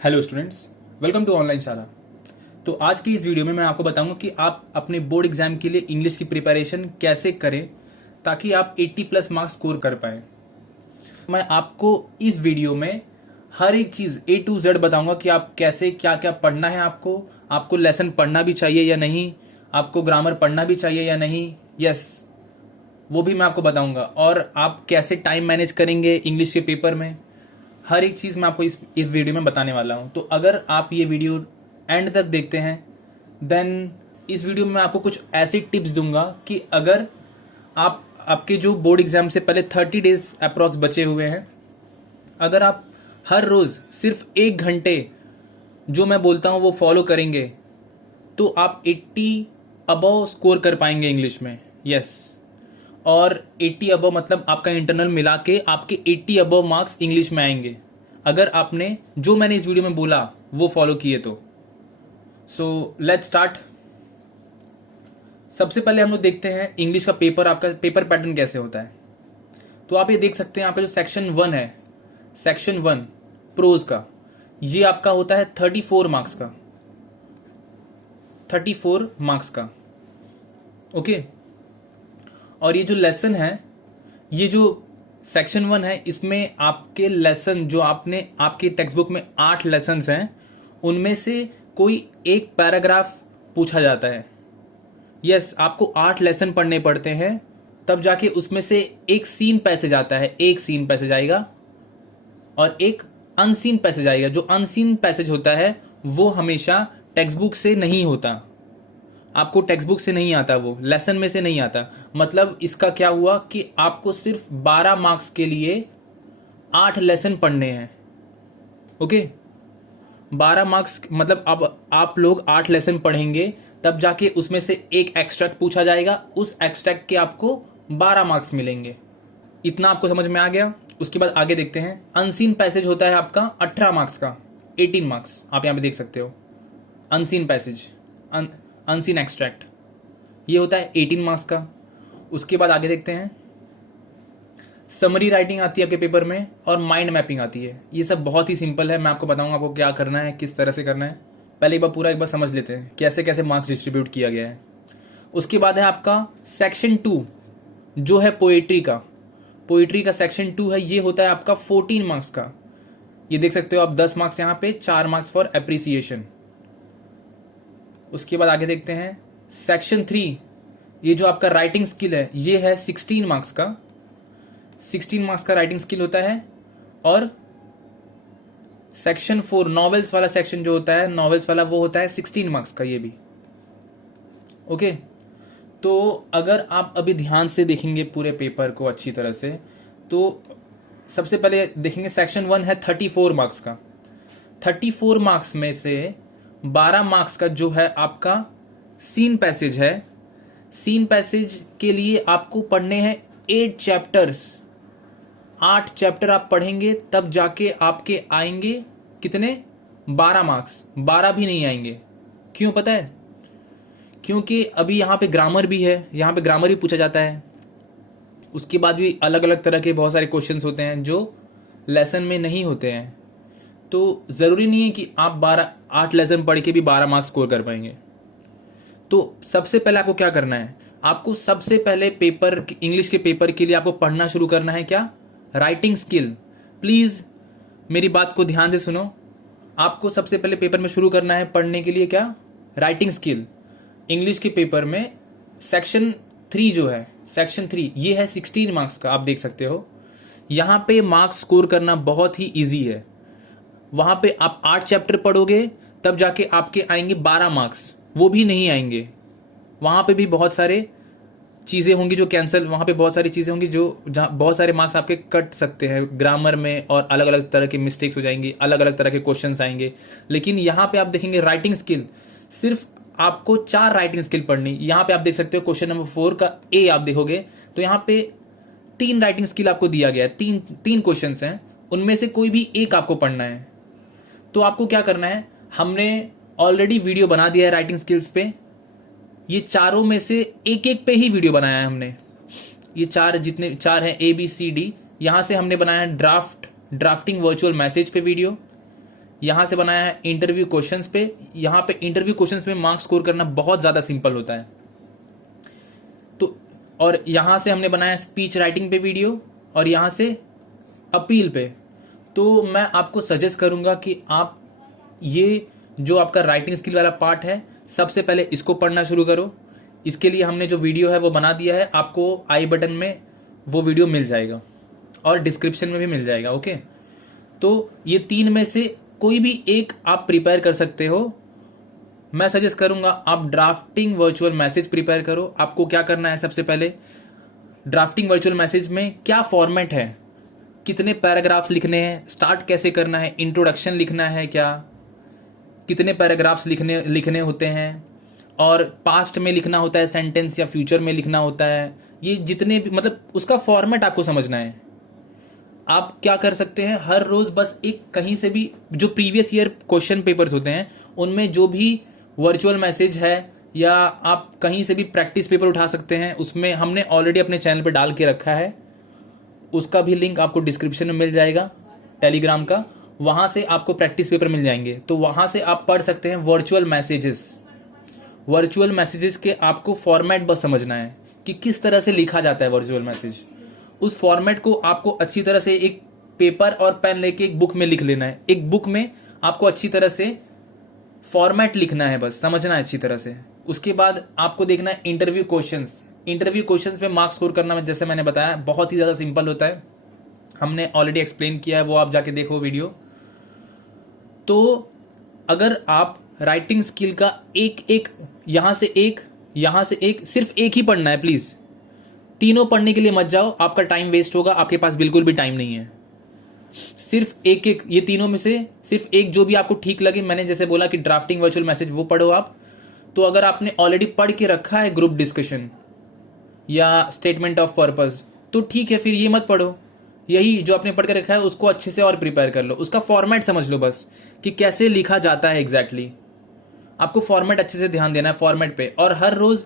Hello students, welcome to online Shala. तो आज की इस वीडियो में मैं आपको बताऊंगा कि आप अपने बोर्ड एग्जाम के लिए इंग्लिश की प्रिपरेशन कैसे करें ताकि आप 80 प्लस मार्क्स स्कोर कर पाए। मैं आपको इस वीडियो में हर एक चीज़ A to Z बताऊंगा कि आप कैसे क्या क्या पढ़ना है। आपको लेसन पढ़ना भी चाहिए या नहीं, आपको ग्रामर पढ़ना भी चाहिए या नहीं, यस वो भी मैं आपको बताऊंगा। और आप कैसे टाइम मैनेज करेंगे इंग्लिश के पेपर में, हर एक चीज़ मैं आपको इस वीडियो में बताने वाला हूँ। तो अगर आप ये वीडियो एंड तक देखते हैं देन इस वीडियो में मैं आपको कुछ ऐसी टिप्स दूंगा कि अगर आपके जो बोर्ड एग्जाम से पहले 30 डेज अप्रॉक्स बचे हुए हैं, अगर आप हर रोज़ सिर्फ 1 घंटे जो मैं बोलता हूँ वो फॉलो करेंगे तो आप 80 अबव स्कोर कर पाएंगे इंग्लिश में। यस, और 80 अबव मतलब आपका इंटरनल मिला के आपके 80 अबव मार्क्स इंग्लिश में आएंगे अगर आपने जो मैंने इस वीडियो में बोला वो फॉलो किए तो। So let's start. सबसे पहले हम लोग देखते हैं इंग्लिश का पेपर, आपका पेपर पैटर्न कैसे होता है। तो आप ये देख सकते हैं, आपका जो सेक्शन 1 है, सेक्शन 1 प्रोज का, ये आपका होता है 34 मार्क्स का, 34 मार्क्स का। ओके, और ये जो लेसन है, ये जो सेक्शन 1 है, इसमें आपके लेसन जो आपने आपके टेक्स्ट बुक में 8 लेसन्स हैं उनमें से कोई एक पैराग्राफ पूछा जाता है। यस, आपको 8 लेसन पढ़ने पड़ते हैं तब जाके उसमें से एक सीन पैसेज आता है, एक सीन पैसेज आएगा और एक अनसीन पैसेज आएगा। जो अनसीन पैसेज होता है वो हमेशा टेक्स्ट बुक से नहीं होता, आपको टेक्स्ट बुक से नहीं आता, वो लेसन में से नहीं आता। मतलब इसका क्या हुआ कि आपको सिर्फ 12 मार्क्स के लिए 8 लेसन पढ़ने हैं। ओके, 12 मार्क्स मतलब अब आप लोग 8 लेसन पढ़ेंगे तब जाके उसमें से एक एक्सट्रैक्ट पूछा जाएगा, उस एक्सट्रैक्ट के आपको 12 मार्क्स मिलेंगे। इतना आपको समझ में आ गया। उसके बाद आगे देखते हैं। अनसीन पैसेज होता है आपका 18 मार्क्स का, 18 मार्क्स आप यहाँ पे देख सकते हो। अनसीन पैसेज, अनसीन एक्सट्रैक्ट, ये होता है 18 मार्क्स का। उसके बाद आगे देखते हैं। समरी राइटिंग आती है आपके पेपर में और माइंड मैपिंग आती है। ये सब बहुत ही सिंपल है, मैं आपको बताऊंगा आपको क्या करना है, किस तरह से करना है। पहले एक बार समझ लेते हैं कैसे कैसे मार्क्स डिस्ट्रीब्यूट किया गया है। उसके बाद है आपका सेक्शन 2 जो है पोएट्री का सेक्शन 2 है, ये होता है आपका 14 मार्क्स का। ये देख सकते हो आप, 10 मार्क्स यहाँ पे, 4 मार्क्स फॉर एप्रिसिएशन। उसके बाद आगे देखते हैं सेक्शन 3, ये जो आपका राइटिंग स्किल है ये है 16 मार्क्स का, 16 मार्क्स का राइटिंग स्किल होता है। और सेक्शन 4 नॉवेल्स वाला सेक्शन जो होता है, नॉवेल्स वाला, वो होता है 16 मार्क्स का, ये भी। ओके, तो अगर आप अभी ध्यान से देखेंगे पूरे पेपर को अच्छी तरह से तो सबसे पहले देखेंगे सेक्शन 1 है 34 मार्क्स का। 34 मार्क्स में से 12 मार्क्स का जो है आपका सीन पैसेज है। सीन पैसेज के लिए आपको पढ़ने हैं 8 चैप्टर्स। 8 चैप्टर आप पढ़ेंगे तब जाके आपके आएंगे कितने, 12 मार्क्स। 12 भी नहीं आएंगे। क्यों पता है? क्योंकि अभी यहाँ पे ग्रामर भी है, यहाँ पे ग्रामर भी पूछा जाता है। उसके बाद भी अलग अलग तरह के बहुत सारे क्वेश्चंस होते हैं जो लेसन में नहीं होते हैं। तो ज़रूरी नहीं है कि आप 8 लेसन पढ़ के भी 12 मार्क्स स्कोर कर पाएंगे। तो सबसे पहले आपको क्या करना है, आपको सबसे पहले पेपर, इंग्लिश के पेपर के लिए आपको पढ़ना शुरू करना है क्या, राइटिंग स्किल। प्लीज़ मेरी बात को ध्यान से सुनो। आपको सबसे पहले पेपर में शुरू करना है पढ़ने के लिए क्या, राइटिंग स्किल। इंग्लिश के पेपर में सेक्शन 3 जो है, सेक्शन 3 ये है 16 मार्क्स का, आप देख सकते हो। यहाँ पे मार्क्स स्कोर करना बहुत ही ईजी है। वहाँ पे आप 8 चैप्टर पढ़ोगे तब जाके आपके आएंगे 12 मार्क्स, वो भी नहीं आएंगे। वहाँ पे भी बहुत सारे चीज़ें होंगी जो कैंसिल, वहाँ पे बहुत सारी चीज़ें होंगी जो जहाँ बहुत सारे मार्क्स आपके कट सकते हैं ग्रामर में, और अलग अलग तरह के मिस्टेक्स हो जाएंगी, अलग अलग तरह के क्वेश्चंस आएंगे। लेकिन यहाँ पे आप देखेंगे राइटिंग स्किल, सिर्फ आपको 4 राइटिंग स्किल पढ़नी। यहाँ पे आप देख सकते हो क्वेश्चन नंबर 4 का ए आप देखोगे तो यहाँ पे 3 राइटिंग स्किल आपको दिया गया है। तीन क्वेश्चन हैं, उनमें से कोई भी एक आपको पढ़ना है। तो आपको क्या करना है, हमने ऑलरेडी वीडियो बना दिया है राइटिंग स्किल्स पे। ये चारों में से एक एक पे ही वीडियो बनाया है हमने। ये जितने 4 हैं ABCD, यहाँ से हमने बनाया है ड्राफ्टिंग वर्चुअल मैसेज पे वीडियो। यहाँ से बनाया है इंटरव्यू क्वेश्चंस पे। यहाँ पे इंटरव्यू क्वेश्चंस पे मार्क्स स्कोर करना बहुत ज़्यादा सिंपल होता है। तो और यहाँ से हमने बनाया स्पीच राइटिंग पे वीडियो, और यहाँ से अपील पे। तो मैं आपको सजेस्ट करूँगा कि आप ये जो आपका राइटिंग स्किल वाला पार्ट है, सबसे पहले इसको पढ़ना शुरू करो। इसके लिए हमने जो वीडियो है वो बना दिया है, आपको आई बटन में वो वीडियो मिल जाएगा और डिस्क्रिप्शन में भी मिल जाएगा। ओके, तो ये 3 में से कोई भी एक आप प्रिपेयर कर सकते हो। मैं सजेस्ट करूंगा आप ड्राफ्टिंग वर्चुअल मैसेज प्रिपेयर करो। आपको क्या करना है, सबसे पहले ड्राफ्टिंग वर्चुअल मैसेज में क्या फॉर्मेट है, कितने पैराग्राफ्स लिखने हैं, स्टार्ट कैसे करना है, इंट्रोडक्शन लिखना है क्या, कितने पैराग्राफ्स लिखने होते हैं, और पास्ट में लिखना होता है सेंटेंस या फ्यूचर में लिखना होता है। ये जितने भी मतलब उसका फॉर्मेट आपको समझना है। आप क्या कर सकते हैं, हर रोज बस एक कहीं से भी जो प्रीवियस ईयर क्वेश्चन पेपर्स होते हैं उनमें जो भी वर्चुअल मैसेज है, या आप कहीं से भी प्रैक्टिस पेपर उठा सकते हैं। उसमें हमने ऑलरेडी अपने चैनल पे डाल के रखा है, उसका भी लिंक आपको डिस्क्रिप्शन में मिल जाएगा, टेलीग्राम का। वहाँ से आपको प्रैक्टिस पेपर मिल जाएंगे, तो वहाँ से आप पढ़ सकते हैं वर्चुअल मैसेजेस। वर्चुअल मैसेजेस के आपको फॉर्मेट बस समझना है कि किस तरह से लिखा जाता है वर्चुअल मैसेज। उस फॉर्मेट को आपको अच्छी तरह से एक पेपर और पेन लेके एक बुक में लिख लेना है। एक बुक में आपको अच्छी तरह से फॉर्मेट लिखना है, बस समझना है अच्छी तरह से। उसके बाद आपको देखना है इंटरव्यू क्वेश्चंस। इंटरव्यू क्वेश्चंस पे मार्क्स स्कोर करना, जैसे मैंने बताया, बहुत ही ज़्यादा सिंपल होता है। हमने ऑलरेडी एक्सप्लेन किया है, वो आप जाके देखो वीडियो। तो अगर आप राइटिंग स्किल का एक यहाँ से एक सिर्फ एक ही पढ़ना है, प्लीज़ तीनों पढ़ने के लिए मत जाओ, आपका टाइम वेस्ट होगा। आपके पास बिल्कुल भी टाइम नहीं है। सिर्फ एक ये तीनों में से सिर्फ एक जो भी आपको ठीक लगे। मैंने जैसे बोला कि ड्राफ्टिंग वर्चुअल मैसेज वो पढ़ो आप। तो अगर आपने ऑलरेडी पढ़ के रखा है ग्रुप डिस्कशन या स्टेटमेंट ऑफ पर्पस, तो ठीक है, फिर ये मत पढ़ो। यही जो आपने पढ़ के रखा है उसको अच्छे से और प्रिपेयर कर लो, उसका फॉर्मेट समझ लो बस कि कैसे लिखा जाता है एग्जैक्टली। आपको फॉर्मेट अच्छे से ध्यान देना है, फॉर्मेट पे। और हर रोज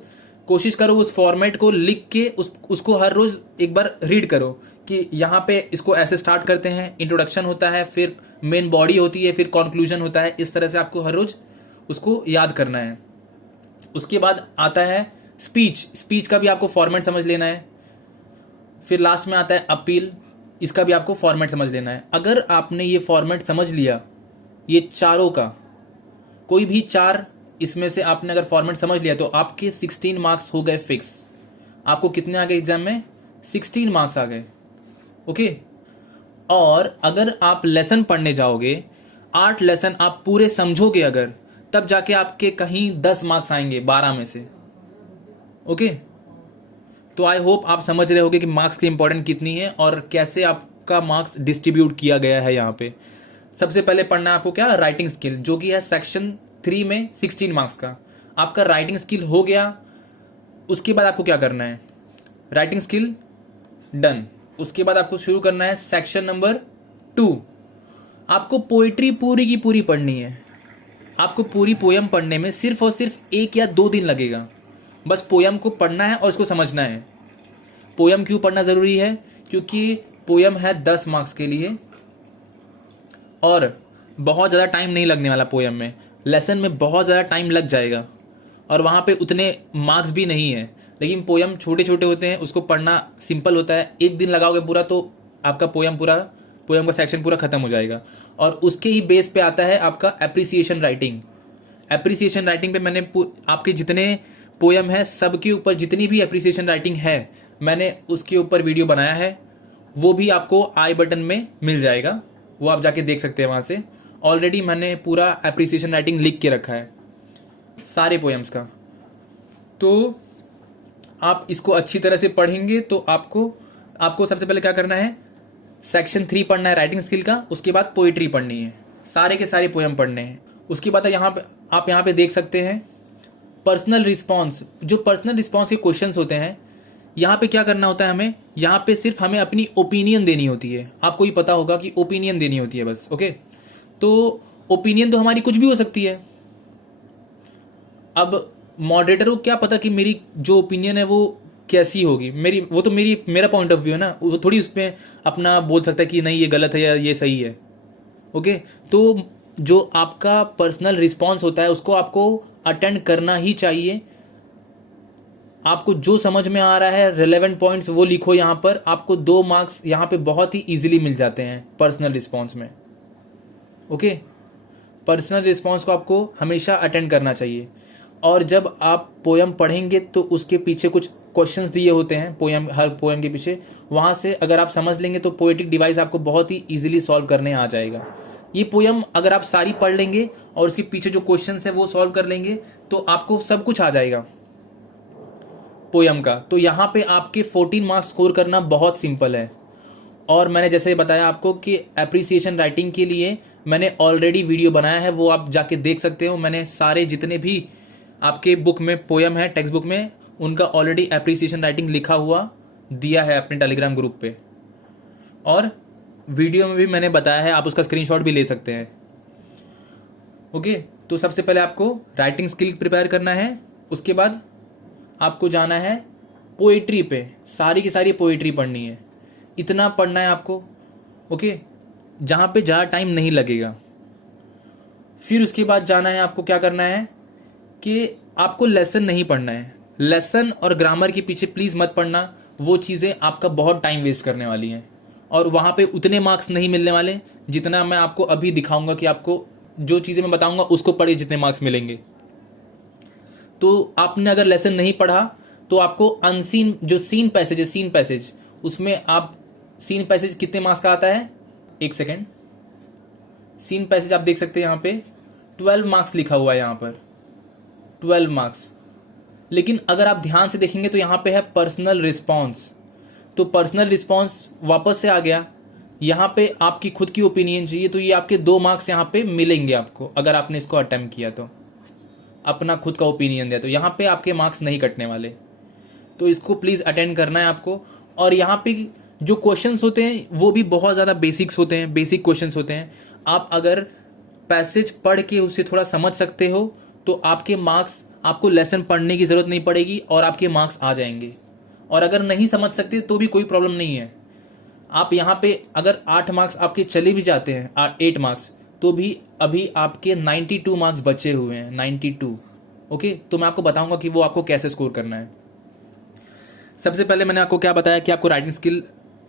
कोशिश करो उस फॉर्मेट को लिख के उसको हर रोज एक बार रीड करो कि यहाँ पे इसको ऐसे स्टार्ट करते हैं, इंट्रोडक्शन होता है, फिर मेन बॉडी होती है, फिर कंक्लूजन होता है। इस तरह से आपको हर रोज उसको याद करना है। उसके बाद आता है स्पीच का भी आपको फॉर्मेट समझ लेना है। फिर लास्ट में आता है अपील, इसका भी आपको फॉर्मेट समझ लेना है। अगर आपने ये फॉर्मेट समझ लिया, ये चारों का कोई भी 4 इसमें से आपने अगर फॉर्मेट समझ लिया, तो आपके 16 मार्क्स हो गए फिक्स। आपको कितने आ गए एग्जाम में? 16 मार्क्स आ गए। ओके। और अगर आप लेसन पढ़ने जाओगे, 8 लेसन आप पूरे समझोगे अगर, तब जाके आपके कहीं 10 मार्क्स आएंगे 12 में से। ओके। तो आई होप आप समझ रहे होगे कि मार्क्स की इंपॉर्टेंट कितनी है और कैसे आपका मार्क्स डिस्ट्रीब्यूट किया गया है यहाँ पे। सबसे पहले पढ़ना है आपको क्या, राइटिंग स्किल, जो कि है सेक्शन 3 में 16 मार्क्स का। आपका राइटिंग स्किल हो गया। उसके बाद आपको क्या करना है, राइटिंग स्किल डन। उसके बाद आपको शुरू करना है सेक्शन नंबर 2। आपको पोइट्री पूरी की पूरी पढ़नी है। आपको पूरी पोयम पढ़ने में सिर्फ और सिर्फ 1 या 2 दिन लगेगा। बस पोयम को पढ़ना है और इसको समझना है। पोयम क्यों पढ़ना ज़रूरी है? क्योंकि पोयम है 10 मार्क्स के लिए और बहुत ज़्यादा टाइम नहीं लगने वाला पोयम में। लेसन में बहुत ज़्यादा टाइम लग जाएगा और वहाँ पे उतने मार्क्स भी नहीं है। लेकिन पोयम छोटे छोटे होते हैं, उसको पढ़ना सिंपल होता है। 1 दिन लगाओगे पूरा तो आपका पोयम का सेक्शन पूरा खत्म हो जाएगा। और उसके ही बेस पे आता है आपका एप्रिसिएशन राइटिंग। एप्रिसिएशन राइटिंग पे मैंने आपके जितने पोयम है सबके ऊपर जितनी भी एप्रिसिएशन राइटिंग है मैंने उसके ऊपर वीडियो बनाया है। वो भी आपको आई बटन में मिल जाएगा, वो आप जाके देख सकते हैं वहाँ से। ऑलरेडी मैंने पूरा एप्रिसिएशन राइटिंग लिख के रखा है सारे पोयम्स का। तो आप इसको अच्छी तरह से पढ़ेंगे तो आपको सबसे पहले क्या करना है, सेक्शन 3 पढ़ना है राइटिंग स्किल का। उसके बाद पोइट्री पढ़नी है, सारे के सारे पोयम पढ़ने हैं। उसके बाद आप यहाँ पे देख सकते हैं पर्सनल रिस्पॉन्स। जो पर्सनल रिस्पॉन्स के क्वेश्चंस होते हैं, यहाँ पे क्या करना होता है हमें, यहाँ पे सिर्फ हमें अपनी ओपिनियन देनी होती है। आपको ही पता होगा कि ओपिनियन देनी होती है बस। ओके। तो ओपिनियन तो हमारी कुछ भी हो सकती है। अब मॉडरेटर को क्या पता कि मेरी जो ओपिनियन है वो कैसी होगी, मेरा पॉइंट ऑफ व्यू है ना। वो थोड़ी उसमें अपना बोल सकता है कि नहीं ये गलत है या ये सही है। ओके। तो जो आपका पर्सनल रिस्पॉन्स होता है उसको आपको अटेंड करना ही चाहिए। आपको जो समझ में आ रहा है रिलेवेंट पॉइंट्स वो लिखो यहाँ पर, आपको 2 मार्क्स यहाँ पे बहुत ही इजीली मिल जाते हैं पर्सनल रिस्पॉन्स में। ओके, पर्सनल रिस्पॉन्स को आपको हमेशा अटेंड करना चाहिए। और जब आप पोयम पढ़ेंगे तो उसके पीछे कुछ क्वेश्चंस दिए होते हैं पोयम, हर पोयम के पीछे, वहाँ से अगर आप समझ लेंगे तो पोएटिक डिवाइस आपको बहुत ही इजीली सॉल्व करने आ जाएगा। ये पोयम अगर आप सारी पढ़ लेंगे और उसके पीछे जो क्वेश्चंस है वो सॉल्व कर लेंगे तो आपको सब कुछ आ जाएगा पोयम का। तो यहाँ पे आपके 14 मार्क्स स्कोर करना बहुत सिंपल है। और मैंने जैसे बताया आपको कि एप्रिसिएशन राइटिंग के लिए मैंने ऑलरेडी वीडियो बनाया है, वो आप जाके देख सकते हो। मैंने सारे जितने भी आपके बुक में पोयम है, टेक्स्ट बुक में, उनका ऑलरेडी एप्रिसिएशन राइटिंग लिखा हुआ दिया है अपने टेलीग्राम ग्रुप पे, और वीडियो में भी मैंने बताया है, आप उसका स्क्रीनशॉट भी ले सकते हैं। ओके, तो सबसे पहले आपको राइटिंग स्किल प्रिपेयर करना है, उसके बाद आपको जाना है पोएट्री पे, सारी की सारी पोएट्री पढ़नी है, इतना पढ़ना है आपको। ओके, जहाँ पे ज़्यादा टाइम नहीं लगेगा। फिर उसके बाद जाना है, आपको क्या करना है कि आपको लेसन नहीं पढ़ना है। लेसन और ग्रामर के पीछे प्लीज़ मत पढ़ना, वो चीज़ें आपका बहुत टाइम वेस्ट करने वाली हैं और वहाँ पे उतने मार्क्स नहीं मिलने वाले जितना मैं आपको अभी दिखाऊंगा कि आपको जो चीज़ें मैं बताऊंगा उसको पढ़े जितने मार्क्स मिलेंगे। तो आपने अगर लेसन नहीं पढ़ा तो आपको अनसीन जो सीन पैसेज है, सीन पैसेज, उसमें आप सीन पैसेज कितने मार्क्स का आता है, एक सेकेंड, सीन पैसेज आप देख सकते हैं यहाँ पे 12 मार्क्स लिखा हुआ है, यहाँ पर 12 मार्क्स। लेकिन अगर आप ध्यान से देखेंगे तो यहाँ पे है पर्सनल रिस्पॉन्स, तो पर्सनल रिस्पॉन्स वापस से आ गया। यहाँ पे आपकी खुद की ओपिनियन चाहिए, तो ये आपके 2 मार्क्स यहाँ पे मिलेंगे आपको अगर आपने इसको अटेम्प्ट किया तो, अपना खुद का ओपिनियन दिया तो यहाँ पे आपके मार्क्स नहीं कटने वाले। तो इसको प्लीज़ अटेंड करना है आपको। और यहाँ पे जो क्वेश्चंस होते हैं वो भी बहुत ज़्यादा बेसिक्स होते हैं, बेसिक क्वेश्चंस होते हैं। आप अगर पैसेज पढ़ के उसे थोड़ा समझ सकते हो तो आपके मार्क्स, आपको लेसन पढ़ने की ज़रूरत नहीं पड़ेगी और आपके मार्क्स आ जाएंगे। और अगर नहीं समझ सकते तो भी कोई प्रॉब्लम नहीं है। आप यहाँ पे अगर 8 मार्क्स आपके चले भी जाते हैं, 8 मार्क्स, तो भी अभी आपके 92 मार्क्स बचे हुए हैं, 92। ओके, तो मैं आपको बताऊंगा कि वो आपको कैसे स्कोर करना है। सबसे पहले मैंने आपको क्या बताया कि आपको राइटिंग स्किल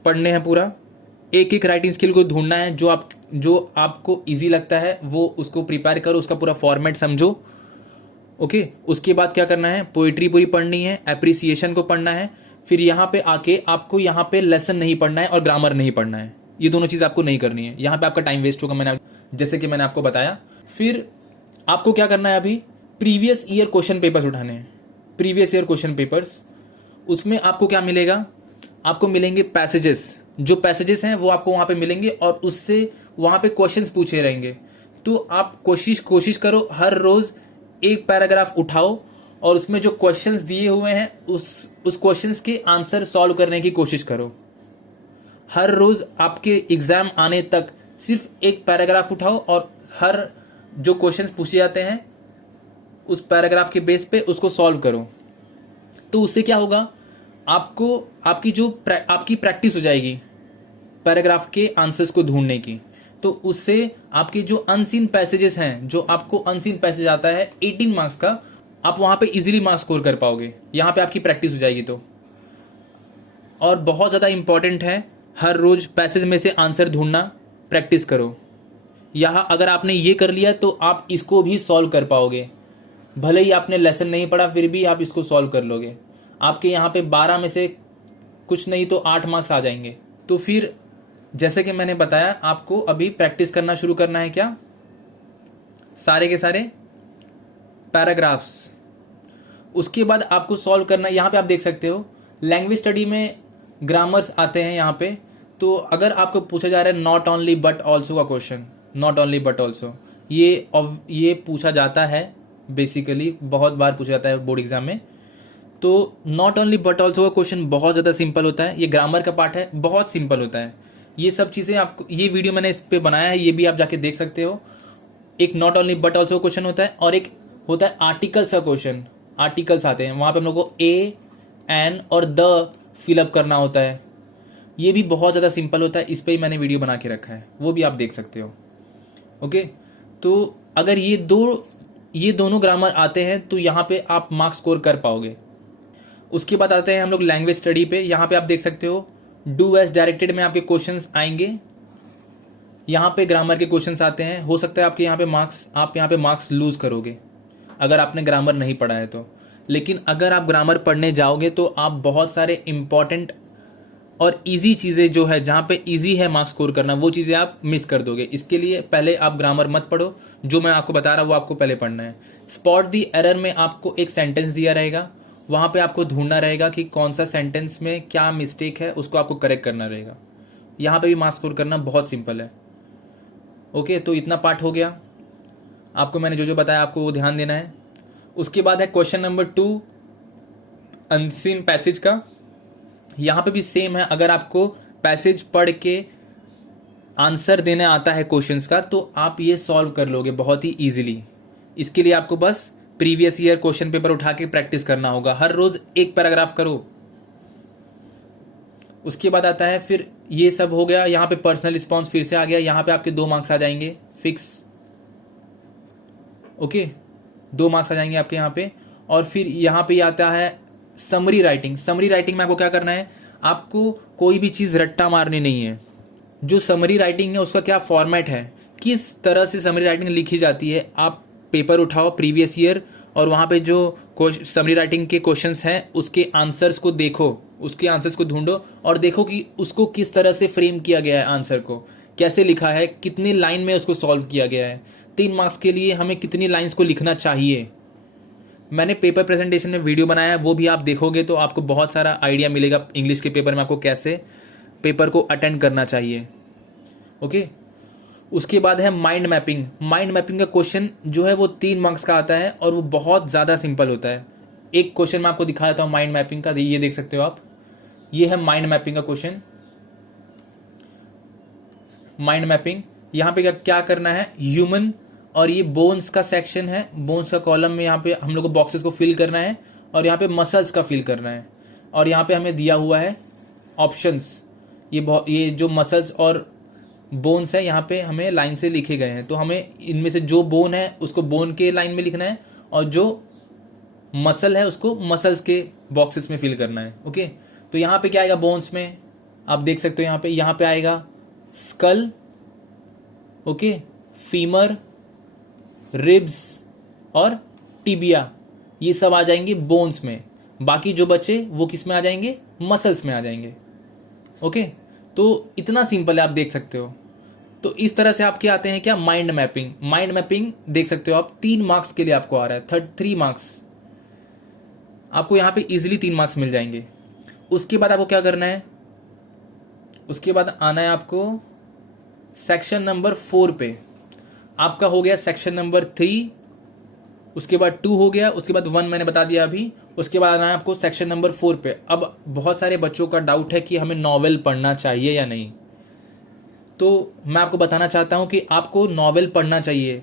पढ़ने हैं, पूरा एक एक राइटिंग स्किल को ढूंढना है जो आपको इजी लगता है वो उसको प्रिपेयर करो, उसका पूरा फॉर्मेट समझो। ओके, उसके बाद क्या करना है, पोइट्री पूरी पढ़नी है, एप्रिसिएशन को पढ़ना है। फिर यहाँ पे आके आपको यहाँ पे लेसन नहीं पढ़ना है और ग्रामर नहीं पढ़ना है, ये दोनों चीज़ आपको नहीं करनी है। यहाँ पे आपका टाइम वेस्ट होगा, जैसे कि मैंने आपको बताया। फिर आपको क्या करना है, अभी प्रीवियस ईयर क्वेश्चन पेपर्स उठाने हैं, प्रीवियस ईयर क्वेश्चन पेपर्स। उसमें आपको क्या मिलेगा, आपको मिलेंगे पैसेजेस, जो पैसेजेस हैं वो आपको वहाँ पे मिलेंगे और उससे वहाँ पे क्वेश्चंस पूछे रहेंगे। तो आप कोशिश करो हर रोज़ एक पैराग्राफ उठाओ और उसमें जो क्वेश्चंस दिए हुए हैं उस क्वेश्चंस के आंसर सॉल्व करने की कोशिश करो। हर रोज़ आपके एग्ज़ाम आने तक सिर्फ एक पैराग्राफ उठाओ और हर जो क्वेश्चंस पूछे जाते हैं उस पैराग्राफ के बेस पे उसको सॉल्व करो। तो उससे क्या होगा, आपको आपकी प्रैक्टिस हो जाएगी पैराग्राफ के आंसर्स को ढूंढने की। तो उससे आपके जो अनसीन पैसेजेस हैं, जो आपको अनसीन पैसेज आता है 18 मार्क्स का, आप वहाँ पे इजीली मार्क्स स्कोर कर पाओगे, यहाँ पे आपकी प्रैक्टिस हो जाएगी। तो और बहुत ज़्यादा इंपॉर्टेंट है, हर रोज़ पैसेज में से आंसर ढूंढना प्रैक्टिस करो। यहाँ अगर आपने ये कर लिया तो आप इसको भी सॉल्व कर पाओगे, भले ही आपने लेसन नहीं पढ़ा फिर भी आप इसको सॉल्व कर लोगे। आपके यहाँ पे 12 में से कुछ नहीं तो 8 मार्क्स आ जाएंगे। तो फिर जैसे कि मैंने बताया, आपको अभी प्रैक्टिस करना शुरू करना है, क्या, सारे के सारे पैराग्राफ्स। उसके बाद आपको सॉल्व करना, यहाँ पे आप देख सकते हो लैंग्वेज स्टडी में ग्रामर्स आते हैं यहाँ पे। तो अगर आपको पूछा जा रहा है नॉट ओनली बट ऑल्सो का question, not only but also, ये पूछा जाता है, बेसिकली बहुत बार पूछा जाता है बोर्ड एग्जाम में। तो नॉट ओनली बट ऑल्सो का क्वेश्चन बहुत ज़्यादा सिंपल होता है, ये ग्रामर का पार्ट है, बहुत सिंपल होता है। ये सब चीज़ें आपको, ये वीडियो मैंने इस पे बनाया है, ये भी आप जाके देख सकते हो। एक not only but also question होता है और एक होता है आर्टिकल्स का क्वेश्चन। आर्टिकल्स आते हैं, वहाँ पे हम लोग को ए, एन और द फिलअप करना होता है। ये भी बहुत ज़्यादा सिंपल होता है, इस पर ही मैंने वीडियो बना के रखा है, वो भी आप देख सकते हो। ओके, तो अगर ये दोनों ग्रामर आते हैं तो यहाँ पे आप मार्क्स स्कोर कर पाओगे। उसके बाद आते हैं हम लोग लैंग्वेज स्टडी पे। यहाँ पे आप देख सकते हो डू एज डायरेक्टेड में आपके क्वेश्चंस आएंगे, यहाँ पे ग्रामर के क्वेश्चंस आते हैं। हो सकता है आपके यहाँ पे मार्क्स लूज करोगे अगर आपने ग्रामर नहीं पढ़ा है तो। लेकिन अगर आप ग्रामर पढ़ने जाओगे तो आप बहुत सारे इंपॉर्टेंट और इजी चीज़ें जो है, जहाँ पे इजी है मार्क्स स्कोर करना, वो चीज़ें आप मिस कर दोगे। इसके लिए पहले आप ग्रामर मत पढ़ो, जो मैं आपको बता रहा हूँ वो आपको पहले पढ़ना है। स्पॉट दी एरर में आपको एक सेंटेंस दिया रहेगा, वहाँ पे आपको ढूंढना रहेगा कि कौन सा सेंटेंस में क्या मिस्टेक है, उसको आपको करेक्ट करना रहेगा। यहाँ पे भी मार्क्स स्कोर करना बहुत सिंपल है। ओके, तो इतना पार्ट हो गया। आपको मैंने जो जो बताया आपको वो ध्यान देना है। उसके बाद है क्वेश्चन नंबर 2 अनसीन पैसेज का। यहाँ पे भी सेम है, अगर आपको पैसेज पढ़ के आंसर देना आता है क्वेश्चंस का तो आप ये सॉल्व कर लोगे बहुत ही इजीली। इसके लिए आपको बस प्रीवियस ईयर क्वेश्चन पेपर उठा के प्रैक्टिस करना होगा। हर रोज एक पैराग्राफ करो। उसके बाद आता है फिर ये सब हो गया। यहाँ पे पर्सनल रिस्पॉन्स फिर से आ गया। यहाँ पे आपके 2 मार्क्स आ जाएंगे फिक्स। ओके, 2 मार्क्स आ जाएंगे आपके यहाँ पे। और फिर यहाँ पे आता है समरी राइटिंग। समरी राइटिंग में आपको क्या करना है, आपको कोई भी चीज़ रट्टा मारनी नहीं है। जो समरी राइटिंग है उसका क्या फॉर्मेट है, किस तरह से समरी राइटिंग लिखी जाती है, आप पेपर उठाओ प्रीवियस ईयर और वहाँ पे जो समरी राइटिंग के क्वेश्चंस हैं उसके आंसर्स को देखो, उसके आंसर्स को ढूंढो और देखो कि उसको किस तरह से फ्रेम किया गया है, आंसर को कैसे लिखा है, कितनी लाइन में उसको सॉल्व किया गया है। 3 मार्क्स के लिए हमें कितनी लाइन्स को लिखना चाहिए। मैंने पेपर प्रेजेंटेशन में वीडियो बनाया है, वो भी आप देखोगे तो आपको बहुत सारा आइडिया मिलेगा इंग्लिश के पेपर में आपको कैसे पेपर को अटेंड करना चाहिए। ओके, उसके बाद है माइंड मैपिंग। माइंड मैपिंग का क्वेश्चन जो है वो 3 मार्क्स का आता है और वो बहुत ज़्यादा सिंपल होता है। एक क्वेश्चन मैं आपको दिखा देता हूँ माइंड मैपिंग का, ये देख सकते हो आप। ये है माइंड मैपिंग का क्वेश्चन। माइंड मैपिंग यहाँ पे क्या करना है, ह्यूमन और ये बोन्स का सेक्शन है, बोन्स का कॉलम में यहाँ पे हम लोग को बॉक्सेस को फिल करना है और यहाँ पे मसल्स का फिल करना है। और यहाँ पे हमें दिया हुआ है ऑप्शंस। ये जो मसल्स और बोन्स है यहाँ पे हमें लाइन से लिखे गए हैं, तो हमें इनमें से जो बोन है उसको बोन के लाइन में लिखना है और जो मसल है उसको मसल्स के बॉक्सेस में फिल करना है। ओके, तो यहाँ पे क्या आएगा, बोन्स में आप देख सकते हो यहाँ पे आएगा स्कल, ओके, फीमर, रिब्स और टिबिया, ये सब आ जाएंगे बोन्स में। बाकी जो बचे वो किस में आ जाएंगे, मसल्स में आ जाएंगे। ओके, तो इतना सिंपल है, आप देख सकते हो। तो इस तरह से आपके आते हैं क्या, माइंड मैपिंग। माइंड मैपिंग देख सकते हो आप 3 मार्क्स के लिए आपको आ रहा है, 3 मार्क्स आपको यहाँ पे इजीली 3 मार्क्स मिल जाएंगे। उसके बाद आपको क्या करना है, उसके बाद आना है आपको सेक्शन नंबर 4 पे। आपका हो गया सेक्शन नंबर 3, उसके बाद 2 हो गया, उसके बाद 1 मैंने बता दिया अभी। उसके बाद आना है आपको सेक्शन नंबर 4 पे। अब बहुत सारे बच्चों का डाउट है कि हमें नॉवेल पढ़ना चाहिए या नहीं, तो मैं आपको बताना चाहता हूं कि आपको नॉवेल पढ़ना चाहिए।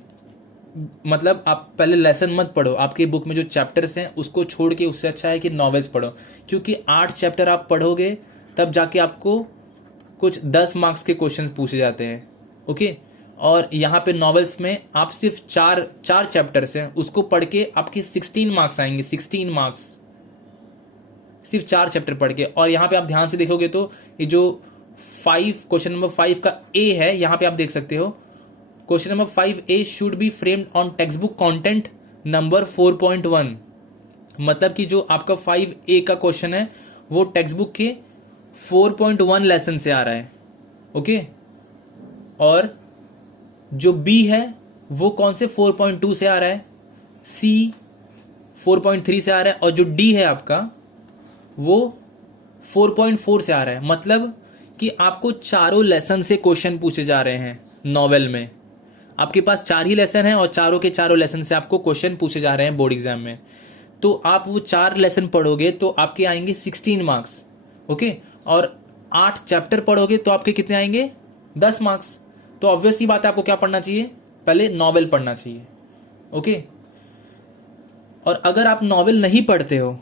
मतलब आप पहले लेसन मत पढ़ो, आपके बुक में जो चैप्टर्स हैं उसको छोड़ के उससे अच्छा है कि नॉवेल्स पढ़ो, क्योंकि 8 चैप्टर आप पढ़ोगे तब जाके आपको कुछ 10 मार्क्स के क्वेश्चन पूछे जाते हैं। ओके, और यहाँ पे नॉवेल्स में आप सिर्फ 4 चैप्टर्स हैं, उसको पढ़ के आपके 16 मार्क्स आएंगे। 16 मार्क्स सिर्फ 4 चैप्टर पढ़ के। और यहाँ पे आप ध्यान से देखोगे तो ये जो क्वेश्चन नंबर 5 का ए है, यहाँ पे आप देख सकते हो question number 5A should be framed on text book content number 4.1। मतलब कि जो आपका 5A का क्वेश्चन है वो टेक्स्ट बुक के 4.1 लेसन से आ रहा है। ओके, और जो B है वो कौन से 4.2 से आ रहा है, C 4.3 से आ रहा है, और जो D है आपका वो 4.4 से आ रहा है। मतलब कि आपको चारों लेसन से क्वेश्चन पूछे जा रहे हैं नॉवेल में। आपके पास 4 ही लेसन है और चारों के चारों लेसन से आपको क्वेश्चन पूछे जा रहे हैं बोर्ड एग्जाम में। तो आप वो 4 लेसन पढ़ोगे तो आपके आएंगे 16 मार्क्स। ओके, और 8 चैप्टर पढ़ोगे तो आपके कितने आएंगे, 10 मार्क्स। तो ऑब्वियस सी बात है, आपको क्या पढ़ना चाहिए, पहले नॉवेल पढ़ना चाहिए। ओके, और अगर आप नॉवेल नहीं पढ़ते हो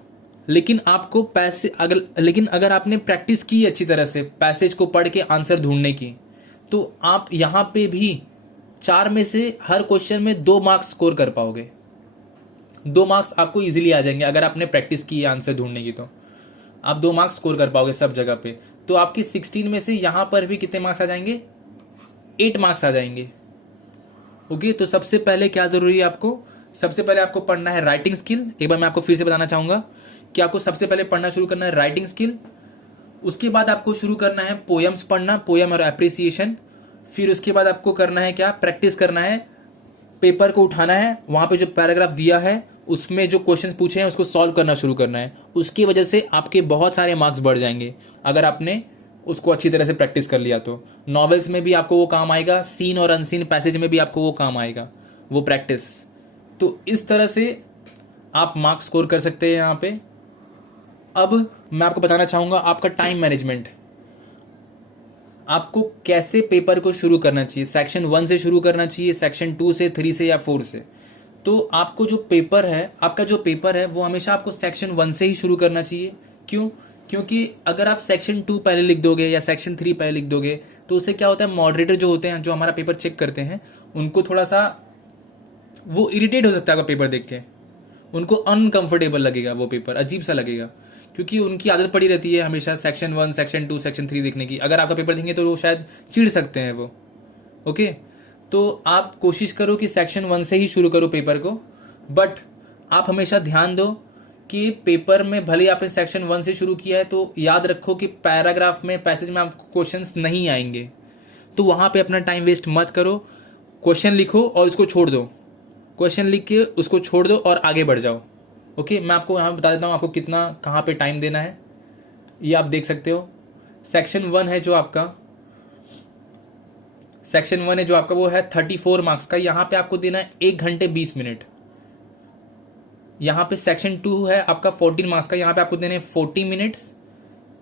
लेकिन अगर आपने प्रैक्टिस की अच्छी तरह से पैसेज को पढ़ के आंसर ढूंढने की, तो आप यहाँ पे भी 4 में से हर क्वेश्चन में 2 मार्क्स स्कोर कर पाओगे। 2 मार्क्स आपको इजीली आ जाएंगे अगर आपने प्रैक्टिस की आंसर ढूंढने की, तो आप 2 मार्क्स स्कोर कर पाओगे सब जगह पे। तो आपकी 16 में से यहां पर भी कितने मार्क्स आ जाएंगे? 8 मार्क्स आ जाएंगे। ओके, तो सबसे पहले क्या जरूरी है आपको? सबसे पहले आपको पढ़ना है राइटिंग स्किल। एक बार मैं आपको फिर से बताना चाहूंगा कि आपको सबसे पहले पढ़ना शुरू करना है राइटिंग स्किल। उसके बाद आपको शुरू करना है पोयम्स पढ़ना, पोयम और एप्रिसिएशन। फिर उसके बाद आपको करना है क्या? प्रैक्टिस करना है, पेपर को उठाना है, वहां पे जो पैराग्राफ दिया है उसमें जो क्वेश्चंस पूछे हैं उसको सॉल्व करना शुरू करना है। उसकी वजह से आपके बहुत सारे मार्क्स बढ़ जाएंगे अगर आपने उसको अच्छी तरह से प्रैक्टिस कर लिया तो। नॉवेल्स में भी आपको वो काम आएगा, सीन और अनसीन पैसेज में भी आपको वो काम आएगा, वो प्रैक्टिस। तो इस तरह से आप मार्क्स स्कोर कर सकते हैं यहाँ पे। अब मैं आपको बताना चाहूंगा आपका टाइम मैनेजमेंट, आपको कैसे पेपर को शुरू करना चाहिए। सेक्शन 1 से शुरू करना चाहिए, सेक्शन 2 से, 3 से या 4 से। तो आपको जो पेपर है, आपका जो पेपर है वो हमेशा आपको सेक्शन 1 से ही शुरू करना चाहिए। क्यों? क्योंकि अगर आप सेक्शन 2 पहले लिख दोगे या सेक्शन 3 पहले लिख दोगे तो उससे क्या होता है, मॉडरेटर जो होते हैं, जो हमारा पेपर चेक करते हैं, उनको थोड़ा सा वो इरिटेट हो सकता है आपका पेपर देख के। उनको अनकंफर्टेबल लगेगा, वो पेपर अजीब सा लगेगा, क्योंकि उनकी आदत पड़ी रहती है हमेशा सेक्शन 1, सेक्शन 2, सेक्शन 3 देखने की। अगर आपका पेपर देंगे तो वो शायद चिढ़ सकते हैं वो। ओके, तो आप कोशिश करो कि सेक्शन 1 से ही शुरू करो पेपर को। बट आप हमेशा ध्यान दो कि पेपर में भले आपने सेक्शन 1 से शुरू किया है तो याद रखो कि पैराग्राफ में, पैसेज में आपको क्वेश्चंस नहीं आएंगे, तो वहां पे अपना टाइम वेस्ट मत करो। क्वेश्चन लिखो और उसको छोड़ दो, क्वेश्चन लिख के उसको छोड़ दो और आगे बढ़ जाओ। ओके, मैं आपको यहाँ बता देता हूँ आपको कितना कहाँ पे टाइम देना है, ये आप देख सकते हो। सेक्शन 1 है जो आपका, सेक्शन 1 है जो आपका, वो है 34 मार्क्स का। यहाँ पे आपको देना है 1 घंटे 20 मिनट। यहाँ पे सेक्शन 2 है आपका 14 मार्क्स का, यहाँ पे आपको देने हैं 40 मिनट्स।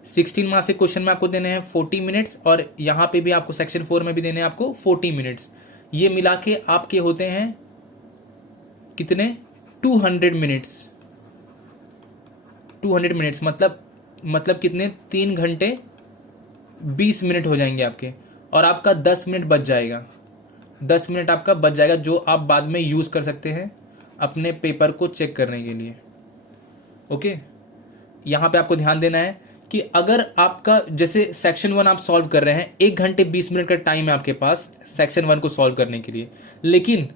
16 मार्क्स के क्वेश्चन में आपको देने हैं 40 मिनट्स, और यहाँ पे भी आपको सेक्शन 4 में भी देने हैं आपको 40 मिनट्स। ये मिला के आपके होते हैं कितने? 200 मिनट्स। 200 मिनट्स मतलब कितने? 3 घंटे 20 मिनट हो जाएंगे आपके, और आपका 10 मिनट बच जाएगा। 10 मिनट आपका बच जाएगा जो आप बाद में यूज कर सकते हैं अपने पेपर को चेक करने के लिए। ओके, यहां पे आपको ध्यान देना है कि अगर आपका जैसे सेक्शन 1 आप सॉल्व कर रहे हैं, 1 घंटे 20 मिनट का टाइम है आपके पास सेक्शन 1 को सॉल्व करने के लिए। लेकिन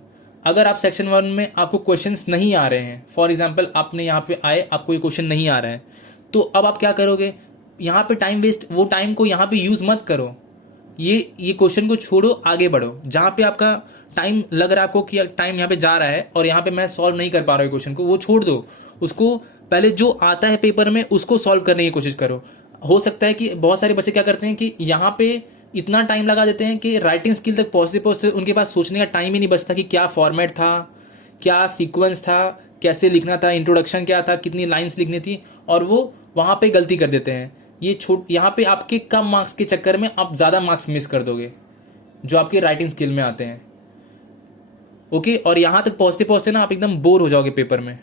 अगर आप सेक्शन 1 में आपको क्वेश्चंस नहीं आ रहे हैं, फॉर एग्जांपल आपने यहाँ पे आए, आपको ये क्वेश्चन नहीं आ रहा है, तो अब आप क्या करोगे? यहाँ पे टाइम वेस्ट, वो टाइम को यहाँ पे यूज मत करो। ये क्वेश्चन को छोड़ो, आगे बढ़ो। जहां पे आपका टाइम लग रहा है आपको कि टाइम यहाँ पे जा रहा है और यहाँ पे मैं सॉल्व नहीं कर पा रहा हूँ क्वेश्चन को, वो छोड़ दो। उसको पहले जो आता है पेपर में उसको सॉल्व करने की कोशिश करो। हो सकता है कि बहुत सारे बच्चे क्या करते हैं कि यहाँ पे इतना टाइम लगा देते हैं कि राइटिंग स्किल तक पहुंचते पहुंचते उनके पास सोचने का टाइम ही नहीं बचता कि क्या फॉर्मेट था, क्या सीक्वेंस था, कैसे लिखना था, इंट्रोडक्शन क्या था, कितनी लाइंस लिखनी थी, और वो वहां पे गलती कर देते हैं। यहाँ पे आपके कम मार्क्स के चक्कर में आप ज्यादा मार्क्स मिस कर दोगे जो आपके राइटिंग स्किल में आते हैं। ओके, और यहां तक पहुंचते पहुंचते ना आप एकदम बोर हो जाओगे पेपर में।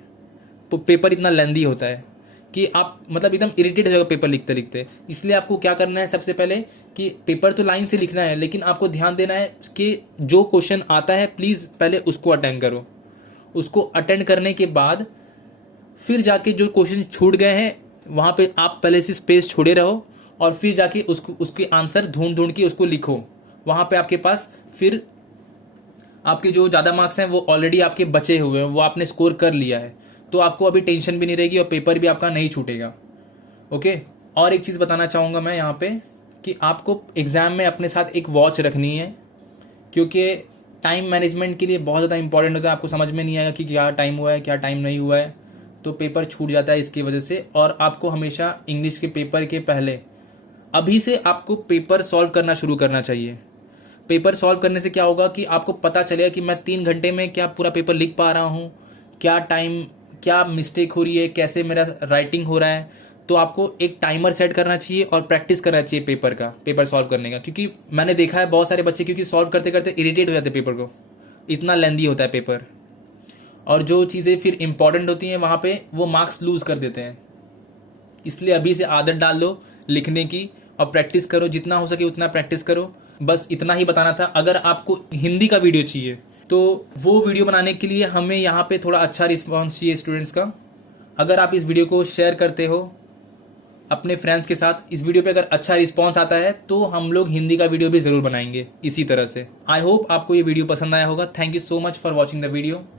तो पेपर इतना लेंदी होता है कि आप मतलब एकदम इरिटेट हो जाओगे पेपर लिखते लिखते। इसलिए आपको क्या करना है सबसे पहले कि पेपर तो लाइन से लिखना है, लेकिन आपको ध्यान देना है कि जो क्वेश्चन आता है प्लीज पहले उसको अटेंड करो। उसको अटेंड करने के बाद फिर जाके जो क्वेश्चन छूट गए हैं वहां पे आप पहले से स्पेस छोड़े रहो, और फिर जाके उसके आंसर ढूंढ ढूंढ के उसको लिखो। वहां पे आपके पास फिर आपके जो ज्यादा मार्क्स हैं वो ऑलरेडी आपके बचे हुए हैं, वो आपने स्कोर कर लिया है, तो आपको अभी टेंशन भी नहीं रहेगी और पेपर भी आपका नहीं छूटेगा। ओके, और एक चीज बताना चाहूंगा मैं यहाँ पे कि आपको एग्जाम में अपने साथ एक वॉच रखनी है, क्योंकि टाइम मैनेजमेंट के लिए बहुत ज़्यादा इंपॉर्टेंट होता है। आपको समझ में नहीं आएगा कि क्या टाइम हुआ है, क्या टाइम नहीं हुआ है, तो पेपर छूट जाता है इसकी वजह से। और आपको हमेशा इंग्लिश के पेपर के पहले अभी से आपको पेपर सॉल्व करना शुरू करना चाहिए। पेपर सॉल्व करने से क्या होगा कि आपको पता चलेगा कि मैं 3 घंटे में क्या पूरा पेपर लिख पा रहा हूँ, क्या मिस्टेक हो रही है, कैसे मेरा राइटिंग हो रहा है। तो आपको एक टाइमर सेट करना चाहिए और प्रैक्टिस करना चाहिए पेपर सॉल्व करने का। क्योंकि मैंने देखा है बहुत सारे बच्चे क्योंकि सॉल्व करते करते इरिटेट हो जाते पेपर को, इतना लेंदी होता है पेपर, और जो चीज़ें फिर इंपॉर्टेंट होती हैं वहाँ पे वो मार्क्स लूज कर देते हैं। इसलिए अभी से आदत डाल दो लिखने की और प्रैक्टिस करो, जितना हो सके उतना प्रैक्टिस करो। बस इतना ही बताना था। अगर आपको हिंदी का वीडियो चाहिए तो वो वीडियो बनाने के लिए हमें यहाँ पे थोड़ा अच्छा रिस्पॉन्स चाहिए स्टूडेंट्स का। अगर आप इस वीडियो को शेयर करते हो अपने फ्रेंड्स के साथ, इस वीडियो पे अगर अच्छा रिस्पॉन्स आता है तो हम लोग हिंदी का वीडियो भी ज़रूर बनाएंगे इसी तरह से। आई होप आपको ये वीडियो पसंद आया होगा। Thank you so much for watching the video.